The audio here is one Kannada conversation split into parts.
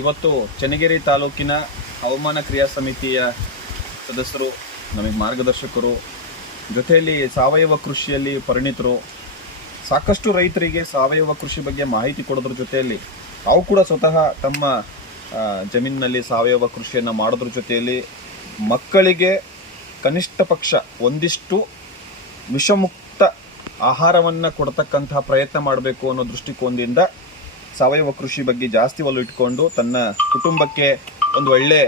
ಇವತ್ತು ಚನ್ನಗಿರಿ ತಾಲೂಕಿನ ಹವಾಮಾನ ಕ್ರಿಯಾ ಸಮಿತಿಯ ಸದಸ್ಯರು, ನಮಗೆ ಮಾರ್ಗದರ್ಶಕರು, ಜೊತೆಯಲ್ಲಿ ಸಾವಯವ ಕೃಷಿಯಲ್ಲಿ ಪರಿಣಿತರು, ಸಾಕಷ್ಟು ರೈತರಿಗೆ ಸಾವಯವ ಕೃಷಿ ಬಗ್ಗೆ ಮಾಹಿತಿ ಕೊಡೋದ್ರ ಜೊತೆಯಲ್ಲಿ ತಾವು ಕೂಡ ಸ್ವತಃ ತಮ್ಮ ಜಮೀನಿನಲ್ಲಿ ಸಾವಯವ ಕೃಷಿಯನ್ನು ಮಾಡೋದ್ರ ಜೊತೆಯಲ್ಲಿ ಮಕ್ಕಳಿಗೆ ಕನಿಷ್ಠ ಪಕ್ಷ ಒಂದಿಷ್ಟು ವಿಷಮುಕ್ತ ಆಹಾರವನ್ನು ಕೊಡ್ತಕ್ಕಂತಹ ಪ್ರಯತ್ನ ಮಾಡಬೇಕು ಅನ್ನೋ ದೃಷ್ಟಿಕೋನದಿಂದ ಸಾವಯವ ಕೃಷಿ ಬಗ್ಗೆ ಜಾಸ್ತಿ ಒಲವು ಇಟ್ಕೊಂಡು ತನ್ನ ಕುಟುಂಬಕ್ಕೆ ಒಂದು ಒಳ್ಳೆ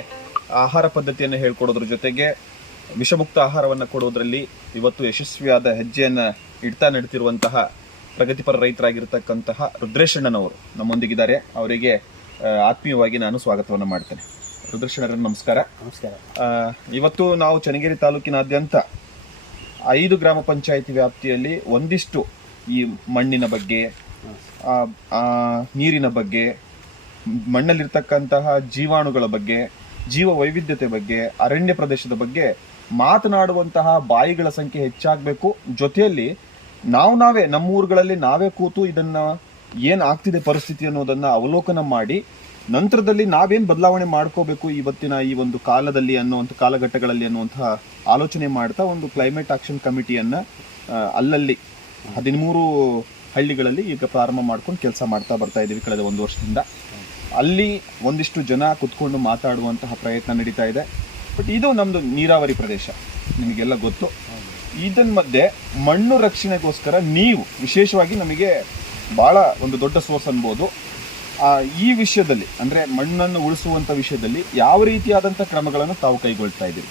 ಆಹಾರ ಪದ್ಧತಿಯನ್ನು ಹೇಳ್ಕೊಡೋದ್ರ ಜೊತೆಗೆ ವಿಷಮುಕ್ತ ಆಹಾರವನ್ನು ಕೊಡೋದ್ರಲ್ಲಿ ಇವತ್ತು ಯಶಸ್ವಿಯಾದ ಹೆಜ್ಜೆಯನ್ನು ಇಡ್ತಾ ನಡೀತಿರುವಂತಹ ಪ್ರಗತಿಪರ ರೈತರಾಗಿರ್ತಕ್ಕಂತಹ ರುದ್ರೇಶಣ್ಣನವರು ನಮ್ಮೊಂದಿಗಿದ್ದಾರೆ. ಅವರಿಗೆ ಆತ್ಮೀಯವಾಗಿ ನಾನು ಸ್ವಾಗತವನ್ನು ಮಾಡ್ತೇನೆ. ರುದ್ರೇಶಣ್ಣರ ನಮಸ್ಕಾರ. ನಮಸ್ಕಾರ. ಇವತ್ತು ನಾವು ಚನ್ನಗಿರಿ ತಾಲೂಕಿನಾದ್ಯಂತ 5 ಗ್ರಾಮ ಪಂಚಾಯಿತಿ ವ್ಯಾಪ್ತಿಯಲ್ಲಿ ಒಂದಿಷ್ಟು ಈ ಮಣ್ಣಿನ ಬಗ್ಗೆ, ನೀರಿನ ಬಗ್ಗೆ, ಮಣ್ಣಲ್ಲಿರ್ತಕ್ಕಂತಹ ಜೀವಾಣುಗಳ ಬಗ್ಗೆ, ಜೀವ ವೈವಿಧ್ಯತೆ ಬಗ್ಗೆ, ಅರಣ್ಯ ಪ್ರದೇಶದ ಬಗ್ಗೆ ಮಾತನಾಡುವಂತಹ ಬಾಯಿಗಳ ಸಂಖ್ಯೆ ಹೆಚ್ಚಾಗಬೇಕು. ಜೊತೆಯಲ್ಲಿ ನಾವೇ ನಮ್ಮ ಊರುಗಳಲ್ಲಿ ನಾವೇ ಕೂತು ಇದನ್ನ ಏನ್ ಆಗ್ತಿದೆ ಪರಿಸ್ಥಿತಿ ಅನ್ನೋದನ್ನ ಅವಲೋಕನ ಮಾಡಿ ನಂತರದಲ್ಲಿ ನಾವೇನ್ ಬದಲಾವಣೆ ಮಾಡ್ಕೋಬೇಕು ಇವತ್ತಿನ ಈ ಒಂದು ಕಾಲದಲ್ಲಿ ಅನ್ನುವಂಥ ಕಾಲಘಟ್ಟಗಳಲ್ಲಿ ಅನ್ನುವಂತಹ ಆಲೋಚನೆ ಮಾಡ್ತಾ ಒಂದು ಕ್ಲೈಮೇಟ್ ಆಕ್ಷನ್ ಕಮಿಟಿಯನ್ನ ಅಲ್ಲಲ್ಲಿ 13 ಹಳ್ಳಿಗಳಲ್ಲಿ ಈಗ ಪ್ರಾರಂಭ ಮಾಡ್ಕೊಂಡು ಕೆಲಸ ಮಾಡ್ತಾ ಬರ್ತಾ ಇದ್ದೀವಿ ಕಳೆದ 1 ವರ್ಷದಿಂದ. ಅಲ್ಲಿ ಒಂದಿಷ್ಟು ಜನ ಕುತ್ಕೊಂಡು ಮಾತಾಡುವಂತಹ ಪ್ರಯತ್ನ ನಡೀತಾ ಇದೆ. ಬಟ್ ಇದು ನಮ್ದು ನೀರಾವರಿ ಪ್ರದೇಶ, ನಿಮಗೆಲ್ಲ ಗೊತ್ತು. ಇದನ್ ಮಧ್ಯೆ ಮಣ್ಣು ರಕ್ಷಣೆಗೋಸ್ಕರ ನೀವು ವಿಶೇಷವಾಗಿ ನಮಗೆ ಬಹಳ ಒಂದು ದೊಡ್ಡ ಸೋರ್ಸ್ ಅನ್ಬೋದು. ಈ ವಿಷಯದಲ್ಲಿ ಅಂದ್ರೆ ಮಣ್ಣನ್ನು ಉಳಿಸುವಂತ ವಿಷಯದಲ್ಲಿ ಯಾವ ರೀತಿಯಾದಂತಹ ಕ್ರಮಗಳನ್ನು ತಾವು ಕೈಗೊಳ್ತಾ ಇದ್ದೀರಿ?